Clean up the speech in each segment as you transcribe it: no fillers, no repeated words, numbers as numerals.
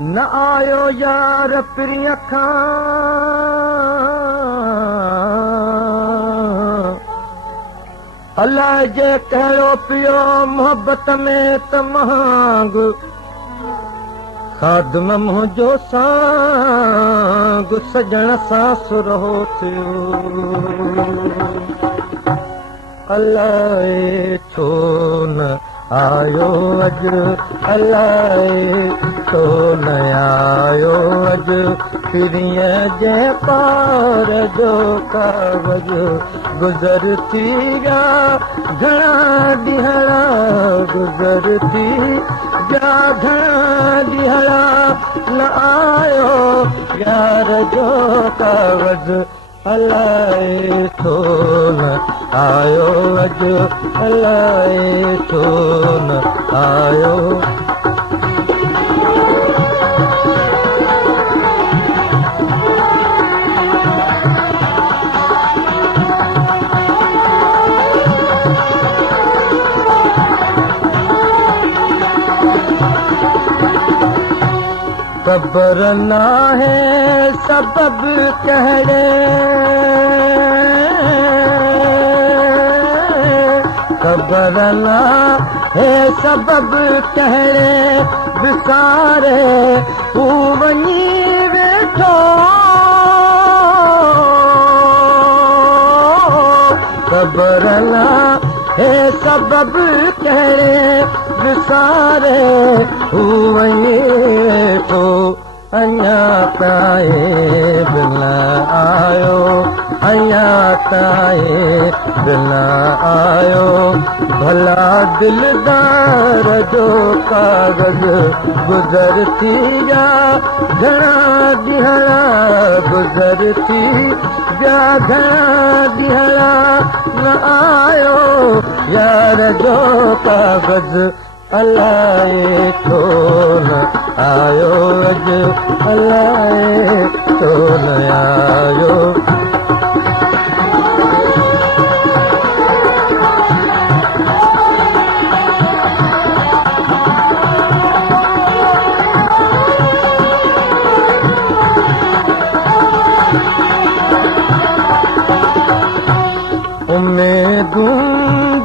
न आयो यार प्रिय खां अलाह जे कहिड़ो पियो मोहबत में त महांग खादम मुंहिंजो सां सजण सां सुरहो थियो अलाह छो न आयो अॼु अलाह छो न आयो अॼु पिरीअ जे पार जो कागज़ गुज़र थी विया घणा ॾींहं गुज़र थी विया घणा ॾींहं न आयो यार जो कागज़ अलाह छो न आयो अॼु अलाह छो न आयो ख़बर नाहे सबब कहिड़े ख़बर नाहे सबब कहिड़े विसारे हू वञी वेठो ख़बर नाहे सबब कहिड़े विसारे हू वञी वेठो अञा ताईं बि न आयो अञा ताईं बि न आयो भला दिलदार जो कागज़ गुज़र थी विया घणा ॾींहं गुज़र थी विया घणा ॾींहं न आयो यार जो कागज़ अलाह छो न आयो अॼु अलाह छो न आयो उम्मीदूं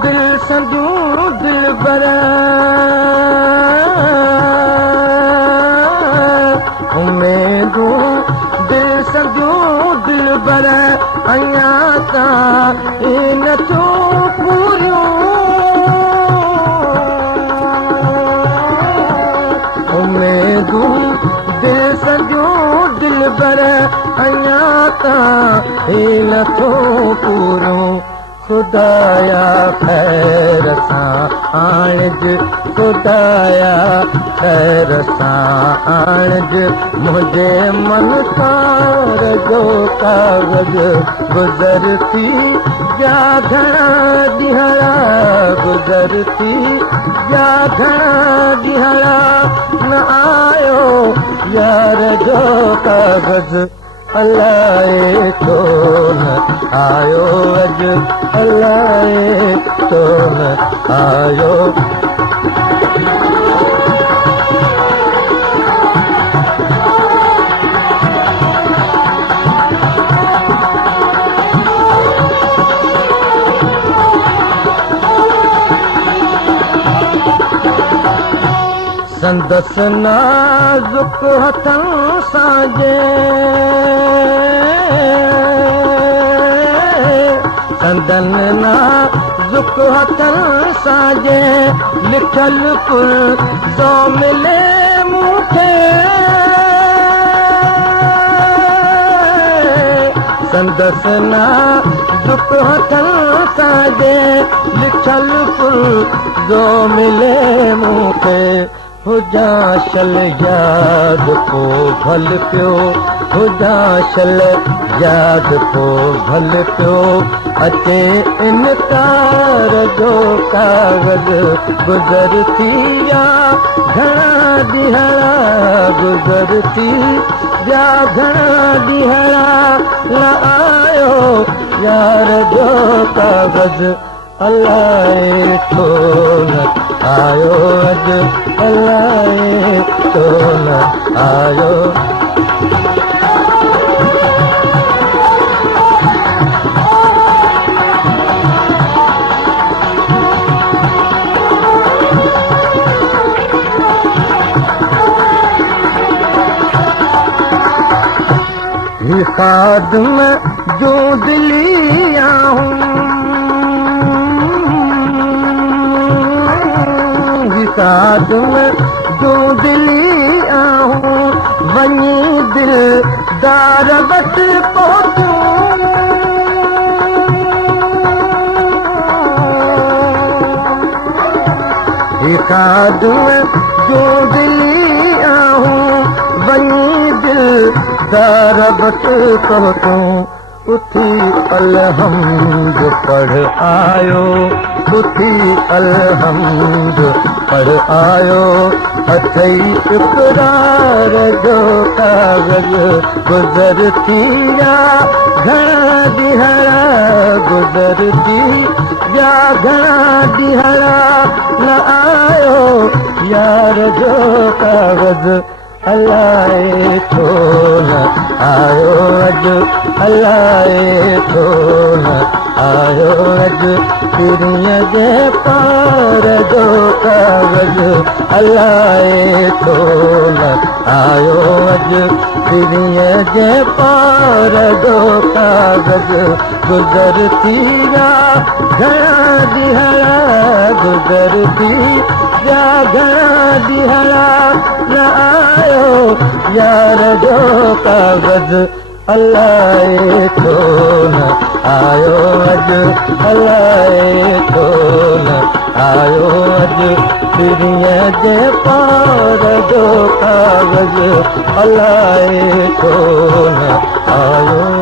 दिल संजूं दिल बर उम्मीदूं दिल संजूं दिल बर अञा ताईं नथो पूरियूं उम्मीदूं दिल संजूं दिल बर अञा ताईं नथो पूरियूं खुदाया खैर सां आणिज खुदाया खैर सां आणिज मुंहिंजे मन कार जो कागज़ गुज़र थी विया घणा ॾींहं गुज़र थी विया घणा ॾींहं न आयो यार जो कागज़ अलाह छो न आयो अॼु अलाह छो न आयो संदस नाज़ुक हथनि सां संदन नाज़ुक हथनि सां लिखल पुरज़ो मिले मूंखे संदस नाज़ुक हथनि सां लिखल पुरज़ो मिले मूंखे हुजा शल याद पो भल पियो हुजा शल याद पो भल पियो अचे इनकार जो कागज़ गुज़र थी विया घणा ॾींहं गुज़र थी विया घणा ॾींहं न आयो यार जो कागज़ अलाए छो न आयो अॼु अलाए छो न आयो खादम जो दिलिया हूँ खादम जो दिलिया हूँ वही दिल दार बस पहुँचूं खादम जो दिलिया हूँ वही दिल दारबत पहुँचूं उथी अलहम्द पढ़ आयो उथी अलहम्द पढ़ आयो अथई इक़रार जो कागज़ गुज़रती या घणा ॾींहरा गुज़रती या घणा ॾींहरा न आयो यार जो कागज़ अलाए छो न आयो अॼु अलाए छो न आयो अॼु पिरीअ जे पार जो कागज़ अलाए छो न आयो अॼु पिरीअ जे पार जो कागज़ गुज़रती या घणा ॾींहरा गुज़रती या घणा ॾींहरा न आयो यार जो कागज़ अलाए छो न आयो अॼु अलाए छो न आयो अॼु पिरीअ जे पार जो कागज़ अलाए छो न आयो